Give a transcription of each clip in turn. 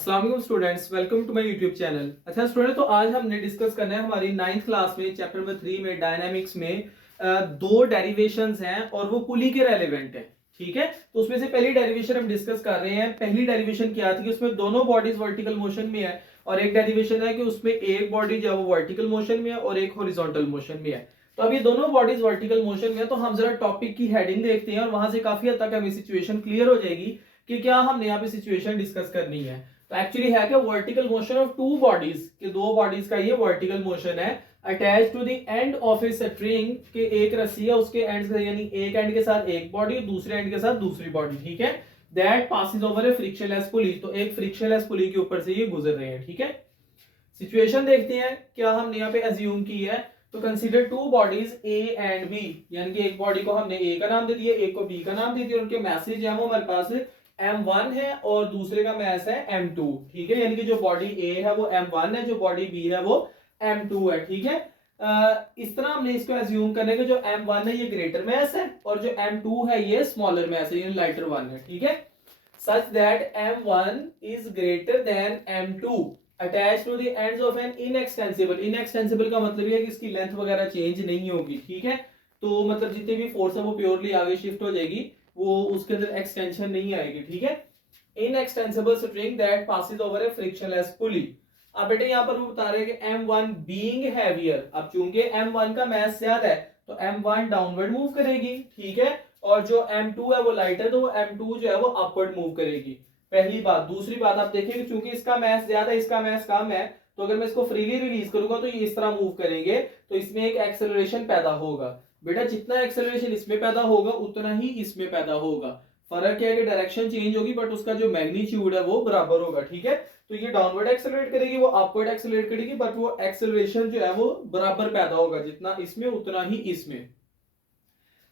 अस्सलाम वालेकुम students, welcome to my YouTube channel. अच्छा स्टूडेंट, तो आज हमने डिस्कस करना है हमारी 9th क्लास में चैप्टर नंबर 3 में डायनामिक्स में दो डेरिवेशंस हैं और वो पुली के रेलेवेंट हैं। ठीक है, तो उसमें से पहली डेरिवेशन हम डिस्कस कर रहे हैं। पहली डेरिवेशन क्या थी कि उसमें दोनों बॉडीज वर्टिकल मोशन में है, और एक डेरिवेशन है कि उसमें एक बॉडी जो है वो वर्टिकल मोशन में है और एक हॉरिजॉन्टल मोशन में है। तो अब ये दोनों बॉडीज वर्टिकल मोशन में है, तो हम जरा टॉपिक की हेडिंग देखते हैं और वहां से काफी हद तक हमें सिचुएशन क्लियर हो जाएगी कि क्या हमने यहाँ पे सिचुएशन डिस्कस करनी है। तो एक्चुअली है क्या, vertical motion of two bodies के दो बॉडीज का ये वर्टिकल मोशन है attach to the end of a string के एक रस्सी है उसके एंड से, यानी एक एंड के साथ एक बॉडी और दूसरे एंड के साथ दूसरी बॉडी। ठीक है, that passes over a frictionless pulley. तो एक फ्रिक्शनलेस पुली के ऊपर से ये गुजर रहे हैं। ठीक है, सिचुएशन देखते हैं क्या हमने यहाँ पे अज्यूम की है। तो consider two bodies A and B, यानी कि एक बॉडी को हमने ए का नाम दे दिया, एक को बी का नाम दे दिया, उनके मैसेज है वो हमारे पास M1 है और दूसरे का मैस है M2। ठीक है, यानी कि जो बॉडी A है वो M1 है, जो बॉडी B है वो M2 है। ठीक है, इस तरह हमने इसको एज्यूम करने के जो M1 है ये ग्रेटर मैस है और जो M2 है ये स्मॉलर मैस है, ये लाइटर वन है। ठीक है, such that M1 is greater than M2 attached to the ends of an inextensible। inextensible का मतलब ये है कि इसकी लेंथ वगैरह चेंज नहीं होगी। ठीक है, तो मतलब जितने भी फोर्स है वो प्योरली आगे शिफ्ट हो जाएगी, वो उसके अंदर एक्सटेंशन नहीं आएगी। ठीक है, inextensible string that passes over a frictionless pulley. अब बेटे यहाँ पर वो बता रहे हैं कि M1 बीइंग हैवियर। अब चूंकि M1 का मास ज्यादा है तो M1 डाउनवर्ड मूव करेगी। ठीक है, और जो M2 है वो लाइट है तो वो M2 जो है वो अपवर्ड मूव करेगी। पहली बात। दूसरी बात आप देखिए चूंकि इसका मास ज्यादा है इसका मास कम है, तो अगर मैं इसको फ्रीली रिलीज करूंगा तो ये इस तरह मूव करेंगे, तो इसमें एक एक्सेलरेशन पैदा होगा। बेटा जितना एक्सेलरेशन इसमें पैदा होगा उतना ही इसमें पैदा होगा। फर्क क्या है कि डायरेक्शन चेंज होगी बट उसका जो मैग्नीट्यूड है वो बराबर होगा। ठीक है, तो ये डाउनवर्ड एक्सेलरेट करेगी, वो अपवर्ड एक्सेलरेट करेगी, बट वो एक्सेलरेशन जो है वो बराबर पैदा होगा, जितना इसमें उतना ही इसमें।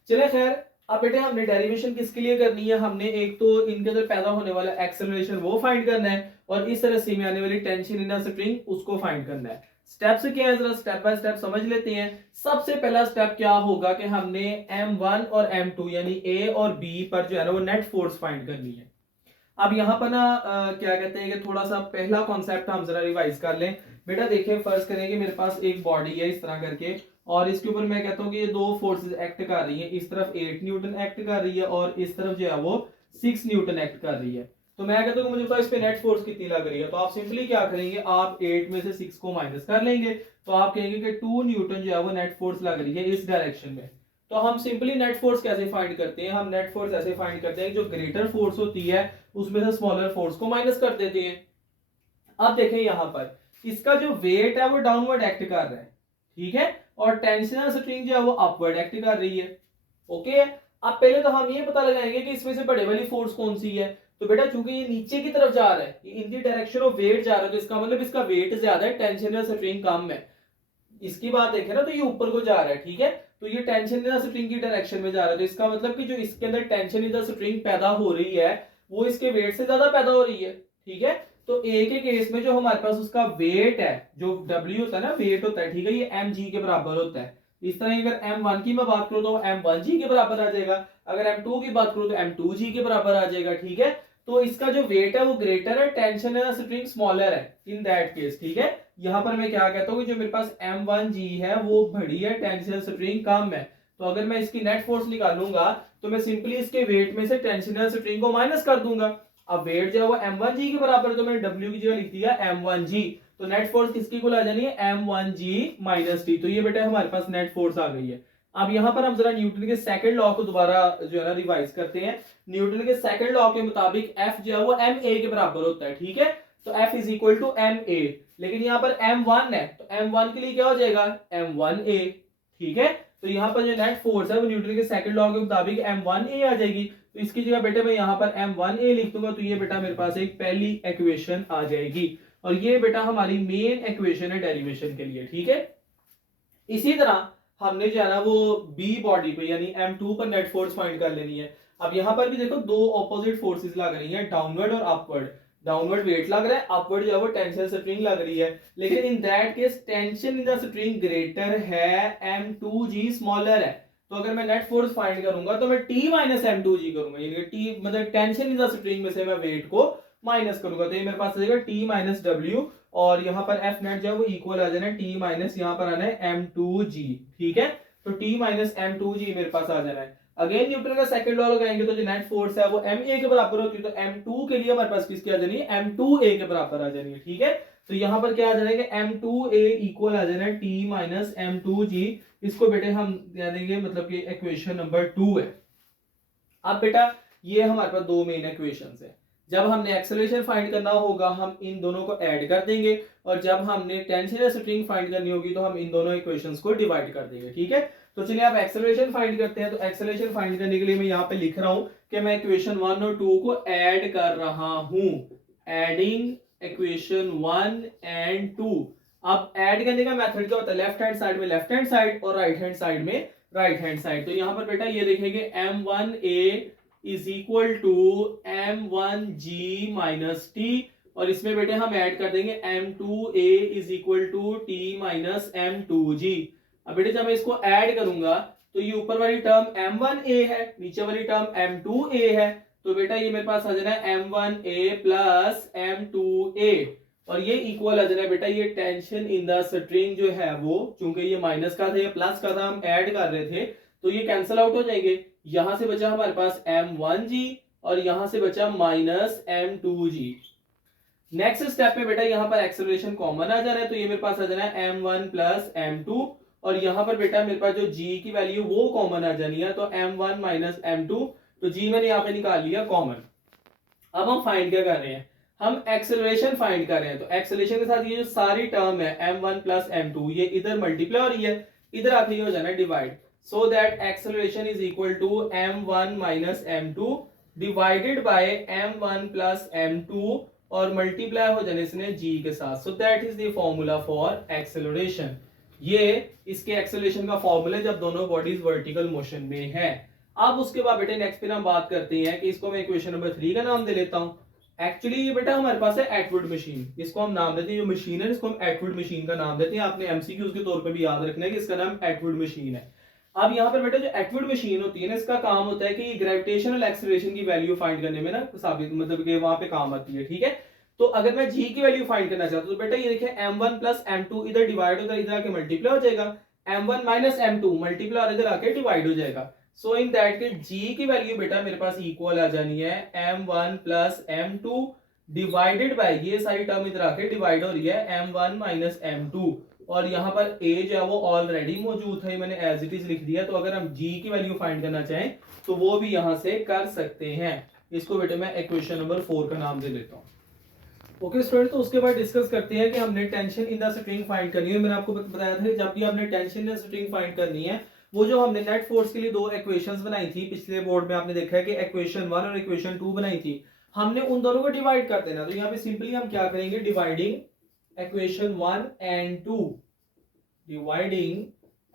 चले खैर, अब बेटे हमने डेरिवेशन किसके लिए करनी है, हमने एक तो इनके अंदर पैदा होने वाला एक्सेलरेशन वो फाइंड करना है और इस तरह से में आने वाली टेंशन इन स्ट्रिंग उसको फाइंड करना है। स्टेप्स क्या है जरा स्टेप बाय स्टेप समझ लेते हैं। सबसे पहला स्टेप क्या होगा कि हमने M1 और M2 यानी A और B पर जो है ना वो नेट फोर्स फाइंड करनी है। अब यहाँ पर ना क्या कहते हैं कि थोड़ा सा पहला कॉन्सेप्ट हम जरा रिवाइज कर लें। बेटा देखिए, फर्ज करें कि मेरे पास एक बॉडी है इस तरह करके और इसके ऊपर मैं कहता हूँ कि ये दो फोर्सेस एक्ट कर रही है। इस तरफ 8 न्यूटन एक्ट कर रही है और इस तरफ जो है वो 6 न्यूटन एक्ट कर रही है। तो मैं कहता हूँ मुझे पता इस पे नेट फोर्स कितनी लग रही है। तो आप सिंपली क्या करेंगे, आप 8 में से 6 को माइनस कर लेंगे, तो आप कहेंगे कि 2 न्यूटन जो है वो नेट फोर्स लग रही है इस डायरेक्शन में। तो हम सिंपली नेट फोर्स कैसे फाइंड करते हैं, हम नेट फोर्स ऐसे फाइंड करते हैं जो ग्रेटर फोर्स होती है उसमें से स्मॉलर फोर्स को माइनस कर देते हैं। अब देखें यहाँ पर इसका जो वेट है वो डाउनवर्ड एक्ट कर रहा है। ठीक है, और टेंशनल स्ट्रिंग जो है वो अपवर्ड एक्ट कर रही है। ओके, अब पहले तो हम ये पता लगाएंगे कि इसमें से बड़े वाली फोर्स कौन सी है। तो बेटा चूंकि ये नीचे की तरफ जा रहा है, ये इन दी डायरेक्शन ऑफ वेट जा रहा है, तो इसका मतलब इसका वेट ज्यादा है, टेंशनल स्ट्रिंग कम है। इसकी बात देखें ना तो ये ऊपर को जा रहा है। ठीक है, तो ये टेंशन इन द स्ट्रिंग की डायरेक्शन में जा रहा है, तो इसका मतलब कि जो इसके अंदर टेंशन इन द स्ट्रिंग पैदा हो रही है वो इसके वेट से ज्यादा पैदा हो रही है। ठीक है, तो ए के केस में जो हमारे पास उसका वेट है, जो W होता है ना, वेट होता है, ठीक है, ये mg के बराबर होता है। इस तरह अगर M1 की मैं बात करूं तो M1g के बराबर आ जाएगा, अगर M2 की बात करूं तो M2g के बराबर आ जाएगा। ठीक है, तो इसका जो वेट है वो ग्रेटर है, tension in the string smaller है इन दैट केस। ठीक है, यहाँ पर मैं क्या कहता हूँ कि जो मेरे पास M1g है वो बड़ी है, टेंशन स्ट्रिंग कम है। तो अगर मैं इसकी नेट फोर्स निकालूंगा तो मैं सिंपली इसके वेट में से टेंशनल स्ट्रिंग को माइनस कर दूंगा। अब वेट जो है वो M1g के बराबर है, तो मैंने W की जगह लिख दिया M1g। तो नेट फोर्स किसकी को आ जानी है, M1g माइनस टी। तो ये बेटा हमारे पास नेट फोर्स आ गई है। अब यहाँ पर हम जरा न्यूटन के सेकंड लॉ को दोबारा जो है ना रिवाइज करते हैं। न्यूटन के सेकंड लॉ के मुताबिक F जो है वो ma के बराबर होता है। ठीक है, तो F is equal to ma, लेकिन यहाँ पर M1 है तो M1 के लिए क्या हो जाएगा, M1a। ठीक है, तो यहाँ पर जो नेट फोर्स है वो न्यूटन के सेकंड लॉ के मुताबिक M1a आ जाएगी। तो इसकी जगह बेटा मैं यहाँ पर M1a लिख दूंगा, तो ये बेटा मेरे पास एक पहली इक्वेशन आ जाएगी और ये बेटा हमारी मेन इक्वेशन है डेरिवेशन के लिए। ठीक है, इसी तरह हमने जो है ना वो बी बॉडी पे यानी M2 पर नेट फोर्स फाइंड कर लेनी है। अब यहाँ पर भी देखो दो ऑपोजिट फोर्सेस लग रही हैं, डाउनवर्ड और अपवर्ड। डाउनवर्ड वेट लग रहा है, अपवर्ड जो है वो टेंशन स्ट्रिंग लग रही है, लेकिन in that case tension in the string greater है, M2g स्मॉलर है। तो अगर मैं नेट फोर्स फाइंड करूंगा तो मैं T माइनस M2g करूंगा, यानी T मतलब टेंशन इन द स्ट्रिंग में से मैं वेट को माइनस करूंगा तो ये मेरे पास आ जाएगा टी माइनस डब्ल्यू, और यहाँ पर एफ नेट जो है वो इक्वल आ जाना टी माइनस यहाँ पर आना है m2g। ठीक है, तो टी माइनस m2g मेरे पास आ जाना है। अगेन न्यूटन का सेकंड लॉ लगाएंगे तो जो नेट फोर्स है वो ma के बराबर होती है, तो m2 के लिए हमारे पास किसकी आ जानी है, m2a के बराबर आ जानी है। ठीक है, तो यहाँ पर क्या आ जाएगा, m2a इक्वल आ जाना है टी माइनस m2g। इसको बेटे हम दे देंगे, मतलब कि इक्वेशन नंबर 2 है। अब बेटा ये हमारे पास दो मेन इक्वेशंस है। जब हमने एक्सेलरेशन फाइंड करना होगा हम इन दोनों को ऐड कर देंगे, और जब हमने टेंशन या स्ट्रिंग फाइंड करनी होगी तो हम इन दोनों इक्वेशंस को डिवाइड कर देंगे। ठीक है, तो चलिए आप एक्सेलरेशन फाइंड करते हैं। तो एक्सेलरेशन फाइंड करने के लिए मैं यहाँ पे लिख रहा हूं कि मैं इक्वेशन 1 और 2 को ऐड कर रहा हूं, एडिंग इक्वेशन 1 एंड 2। अब ऐड करने का मेथड क्या होता है, लेफ्ट हैंड साइड में लेफ्ट हैंड साइड और राइट हैंड साइड में राइट हैंड साइड। तो यहाँ पर बेटा ये देखेंगे m1a is equal to m1g minus T, और इसमें बेटे हम ऐड कर देंगे m2a is equal to t minus m2g। अब बेटे जब मैं इसको ऐड करूंगा तो ये ऊपर वाली टर्म m1a है, नीचे वाली टर्म m2a है, तो बेटा ये मेरे पास आ जाना है m1a प्लस m2a, और ये इक्वल आ जाना है बेटा ये टेंशन इन द स्ट्रिंग जो है वो, चूंकि ये माइनस का था या प्लस का था, हम ऐड कर रहे थे तो ये कैंसिल आउट हो जाएंगे। यहां से बचा हमारे पास m1g और यहां से बचा माइनस m2g। नेक्स्ट स्टेप में बेटा यहां पर एक्सेलरेशन कॉमन आ जाना है, तो ये मेरे पास आ जाना है m1 प्लस m2, और यहां पर बेटा मेरे पास जो g की वैल्यू वो कॉमन आ जानी है, तो m1 माइनस m2, तो g मैंने यहां पे निकाल लिया कॉमन। अब हम फाइंड क्या कर रहे हैं, हम एक्सेलरेशन फाइंड कर रहे हैं। तो एक्सेलरेशन के साथ ये जो सारी टर्म है m1 प्लस m2 ये इधर मल्टीप्लाई हो रही है, इधर आके ये हो जाना है divide, so that acceleration is equal to m1 minus m2 divided by m1 plus m2, और मल्टीप्लाई हो जाने से g के साथ। so that is the formula for acceleration। ये इसके एक्सेलरेशन का फॉर्मूला जब दोनों बॉडीज वर्टिकल मोशन में है। अब उसके बाद बेटे नेक्स्ट पे हम बात करते हैं कि इसको मैं इक्वेशन नंबर 3 का नाम दे लेता हूं। एक्चुअली ये बेटा हमारे पास है एटवुड मशीन, इसको हम नाम देते हैं, जो मशीन है इसको हम एटवुड मशीन का नाम देते हैं। आपने एमसीक्यूज के तौर पे भी याद रखना है कि इसका नाम एटवुड मशीन है। अब यहाँ पर बेटा जो एटवुड मशीन होती है ना, इसका काम होता है कि ग्रेविटेशनल एक्सेलरेशन की वैल्यू फाइंड करने में ना साबित, मतलब कि वहां पे काम आती है। ठीक है, तो अगर मैं जी की वैल्यू फाइंड करना चाहता हूं तो बेटा ये देखिए m1 प्लस m2 इधर डिवाइड होता है, इधर आके मल्टीप्लाई हो जाएगा, m1 माइनस m2 मल्टीप्लाई और इधर आके डिवाइड हो जाएगा। सो इन दैट के जी की वैल्यू बेटा मेरे पास इक्वल आ जानी है m1 plus m2 divided by ये सारी टर्म इधर आके डिवाइड हो रही है m1 माइनस m2, और यहाँ पर a जो है वो ऑलरेडी मौजूद है, मैंने एज इट इज लिख दिया। तो अगर हम g की वैल्यू फाइंड करना चाहें तो वो भी यहाँ से कर सकते हैं। इसको बेटे मैं इक्वेशन नंबर 4 का नाम दे देता हूँ। ओके स्टूडेंट, तो उसके बाद डिस्कस करते हैं कि हमने tension in the string find करनी है। मैंने आपको बताया था कि जब भी आपने tension in the string find करनी है, वो जो हमने नेट फोर्स के लिए दो इक्वेशंस बनाई थी पिछले बोर्ड में, आपने देखा है कि इक्वेशन 1 और इक्वेशन 2 बनाई थी, हमने उन दोनों को डिवाइड कर देना। तो यहाँ पे सिंपली हम क्या करेंगे, dividing equation 1 and 2, dividing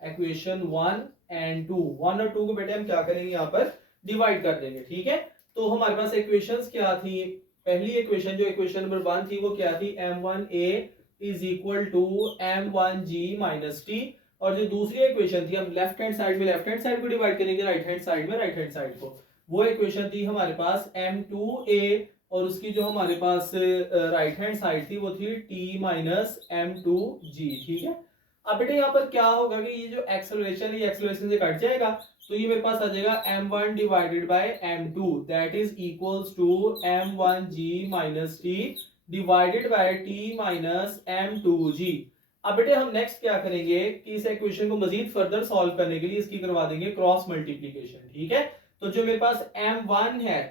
equation 1 and 2, 1 और 2 को बेटे हम क्या करेंगे यहाँ पर डिवाइड कर देंगे। ठीक है, तो हमारे पास इक्वेशंस क्या थी, पहली इक्वेशन जो इक्वेशन नंबर 1 थी वो क्या थी, m1a is equal to m1g minus T, और जो दूसरी इक्वेशन थी हम लेफ्ट हैंड साइड में लेफ्ट हैंड साइड को डिवाइड करेंगे, राइट हैंड साइड में राइट हैंड साइड को, वो इक्वेशन थी हमारे पास m2a, और उसकी जो हमारे पास राइट हैंड साइड थी वो थी t माइनस m2g। ठीक है, अब बेटे यहाँ पर क्या होगा कि ये जो एक्सेलरेशन है ये एक्सेलरेशन से कट जाएगा, तो ये मेरे पास आ जाएगा m1 divided by m2 that is equals to m1g minus t divided by t minus m2g। अब बेटे हम नेक्स्ट क्या करेंगे कि इस इक्वेशन को मजीद फर्दर सॉल्व करने के लिए इसकी करवा देंगे क्रॉस मल्टीप्लीकेशन। ठीक है, तो जो मेरे पास m1 है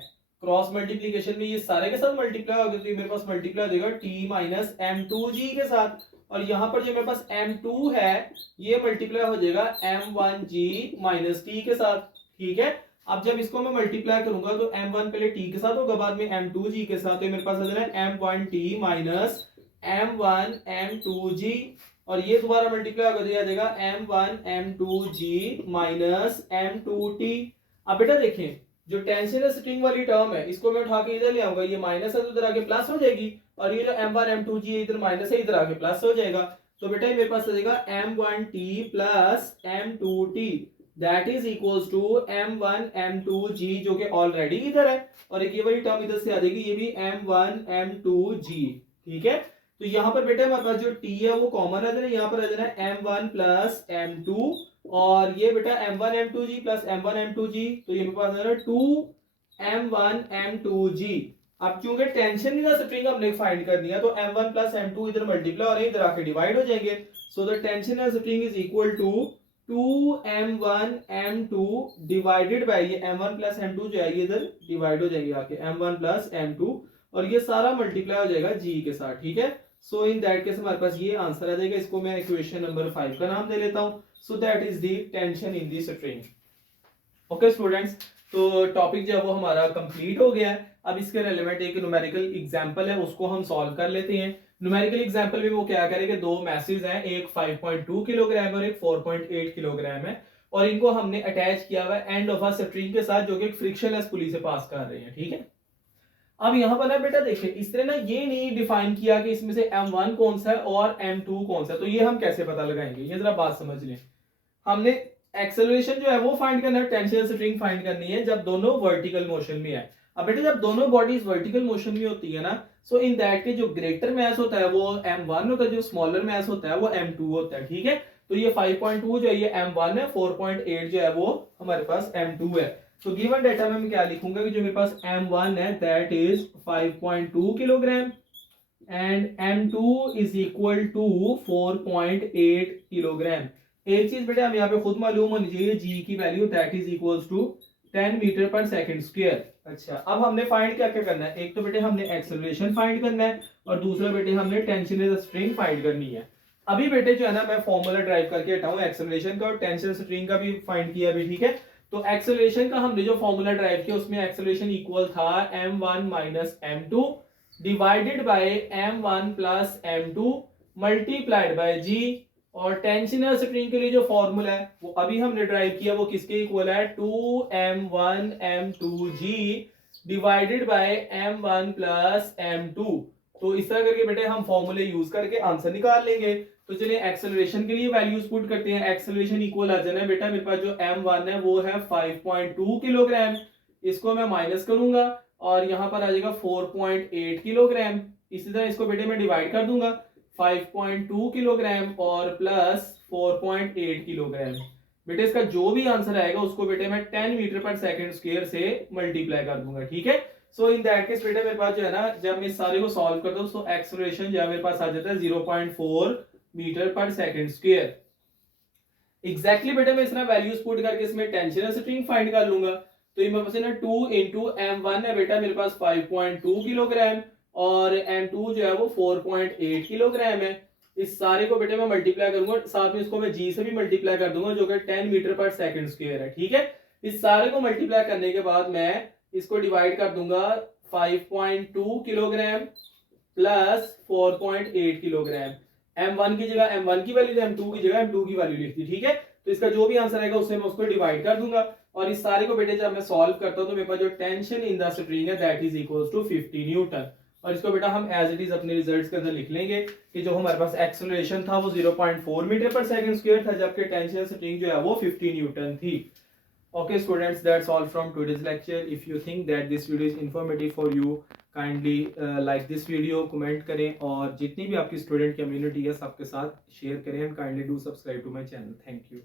क्रॉस मल्टीप्लीकेशन में ये सारे के साथ मल्टीप्लाई हो गए, तो ये मेरे पास मल्टीप्लाई देगा t माइनस m2g के साथ, और यहाँ पर जो मेरे पास m2 है ये मल्टीप्लाई हो जाएगा m1g माइनस t के साथ। ठीक है, अब जब इसको मैं मल्टीप्लाई करूंगा तो m1 पहले t के साथ होगा, बाद में m2g के साथ, तो मेरे पास आ जाएगा m1t माइनस m1 m2g, और ये दोबारा मल्टीप्लाई हो जाएगा m1 m2g माइनस m2t। अब बेटा देखें जो टेंशन स्ट्रिंग वाली टर्म है इसको मैं उठा के इधर ले आऊंगा, ये माइनस है तो इधर आके प्लस हो जाएगी, और ये जो m1 m2g इधर माइनस है इधर आके प्लस हो जाएगा, तो बेटा मेरे पास आ जाएगा m1t plus m2t that is equals to m1 m2g, जो कि ऑलरेडी इधर है, और एक ये वाली टर्म इधर से आ जाएगी, ये भी m1 m2g। ठीक है, तो यहां पर बेटा हमारे पास जो t है वो कॉमन आ जाना, यहाँ पर आ जाना m1 प्लस m2, और ये बेटा m1 m2g plus m1 m2g, तो ये मेरे पास आ जाना 2m1 m2g। अब चूंकि टेंशन इन द स्ट्रिंग हमने फाइंड करनी है, तो m1 प्लस m2 इधर मल्टीप्लाई हो रहे हैं, इधर आके डिवाइड हो जाएंगे। So the tension in the string is equal to 2m1 m2 divided by ये m1 प्लस m2 जो है ये इधर डिवाइड हो जाएंगे आके m1 प्लस m2, और ये सारा मल्टीप्लाई हो जाएगा g के साथ। ठीक है, सो इन दैट केस हमारे पास ये आंसर आ जाएगा, इसको मैं इक्वेशन नंबर 5 का नाम दे लेता हूं। So that is the tension in the string. Okay students, तो टॉपिक जो है वो हमारा कंप्लीट हो गया है। अब इसके रेलेवेंट एक न्यूमेरिकल एग्जांपल है, उसको हम सॉल्व कर लेते हैं। न्यूमेरिकल एग्जांपल में वो क्या करेंगे, दो मैसेज हैं, एक 5.2 किलोग्राम और एक 4.8 किलोग्राम है, और इनको हमने अटैच किया हुआ है एंड ऑफ अ स्ट्रिंग के साथ, जो कि एक फ्रिक्शनलेस पुली से पास कर रहे हैं। ठीक है, अब यहां पर ना बेटा देखिए, इसने ना ये नहीं डिफाइन किया कि इसमें से m1 कौन सा है और m2 कौन सा है, तो ये हम कैसे पता लगाएंगे, ये जरा बात समझ लें। हमने एक्सेलरेशन जो है वो फाइंड करना है, टेंशन स्ट्रिंग फाइंड करनी है जब दोनों वर्टिकल मोशन में है। अब बेटा जब दोनों बॉडीज वर्टिकल मोशन में होती है ना, सो इन दैट के जो ग्रेटर मास होता है वो m1 होता है, जो स्मॉलर मास होता है वो m2 होता है। ठीक है, तो ये 5.2 जो है ये m1 है, 4.8 जो है वो हमारे पास m2 है। तो गिवन डेटा में मैं क्या लिखूंगा कि जो मेरे पास m1 है that is 5.2 kilogram and m2 is equal to 4.8 kilogram. एक चीज बेटा हम यहाँ पे खुद मालूम होनी चाहिए, जी की value that is equals to 10 metre पर सेकंड स्क्वायर। अच्छा, अब हमने फाइंड क्या क्या करना है, एक तो बेटे हमने एक्सेलरेशन फाइंड करना है, और दूसरा बेटे हमने tension in the string find करनी है। अभी बेटे जो है ना मैं फॉर्मूला ड्राइव करके हटाऊं एक्सेलरेशन का, और टेंशन स्ट्रिंग का भी फाइंड किया अभी। ठीक है, तो एक्सेलरेशन का हमने जो फॉर्मूला ड्राइव किया उसमें एक्सेलरेशन इक्वल था m1 minus m2 divided bye m1 plus m2 multiplied by g, और टेंशनल स्ट्रिंग के लिए जो फॉर्मूला है वो अभी हमने ड्राइव किया, वो किसके इक्वल है, 2m1 m2g divided by m1 plus m2। तो इस तरह करके बेटे हम फॉर्मूले यूज करके आंसर निकाल लेंगे। तो चलिए एक्सेलरेशन के लिए वैल्यूज पुट करते हैं। एक्सेलरेशन इक्वल आ जाना है बेटा, मेरे पास जो m1 है वो है 5.2 किलोग्राम, इसको मैं माइनस करूंगा और यहां पर आ जाएगा 4.8 किलोग्राम। इसी तरह इसको बेटे मैं डिवाइड कर दूंगा, 5.2 किलोग्राम और प्लस 4.8 किलोग्राम। बेटे इसका जो भी आंसर आएगा उसको बेटे मैं 10 मीटर पर सेकंड स्क्वायर से मल्टीप्लाई कर दूंगा। ठीक है, सो इन दैट केस बेटे मेरे पास जो है ना, जब मैं इस सारे को सॉल्व करता हूं तो एक्सेलरेशन जो है मेरे पास आ जाता है 0.4 मीटर पर सेकंड स्क्वायर। एग्जैक्टली बेटा मैं इसमें वैल्यूज पुट करके इसमें टेंशन स्ट्रिंग फाइंड कर लूंगा। तो ये मेरे पास है ना 2 इंटू m1 है बेटा मेरे पास 5.2 किलोग्राम, और m2 जो है वो 4.8 किलोग्राम है। इस सारे को बेटे मैं मल्टीप्लाई करूंगा, साथ में इसको मैं g से भी मल्टीप्लाई कर दूंगा, जो कि 10 मीटर पर सेकंड स्क्वायर है। ठीक है, इस सारे को मल्टीप्लाई करने के बाद मैं इसको डिवाइड कर दूंगा 5.2 किलोग्राम प्लस 4.8 किलोग्राम। m1 की जगह m1 की वैल्यू, m2 की जगह m2 की वैल्यू लिखती। ठीक है, तो इसका जो भी आंसर आएगा उससे मैं उसको डिवाइड कर दूंगा, और इस सारे को बेटे जब मैं सॉल्व करता हूं तो मेरे पास जो टेंशन इन द स्ट्रिंग है that is equals to 50 newton. और इसको बेटा हम एज इट इज अपने रिजल्ट्स के अंदर लिख लेंगे कि जो हमारे पास एक्सेलरेशन था वो 0.4 मीटर पर सेकंड स्क्वायर था, जबकि टेंशन स्ट्रिंग जो है वो 50 न्यूटन थी। Okay students, that's all from today's lecture. If you think that this video is informative for you, kindly like this video, comment करें, और जितनी भी आपकी स्टूडेंट कम्युनिटी है सबके साथ शेयर करें, and kindly do subscribe to my channel. Thank you.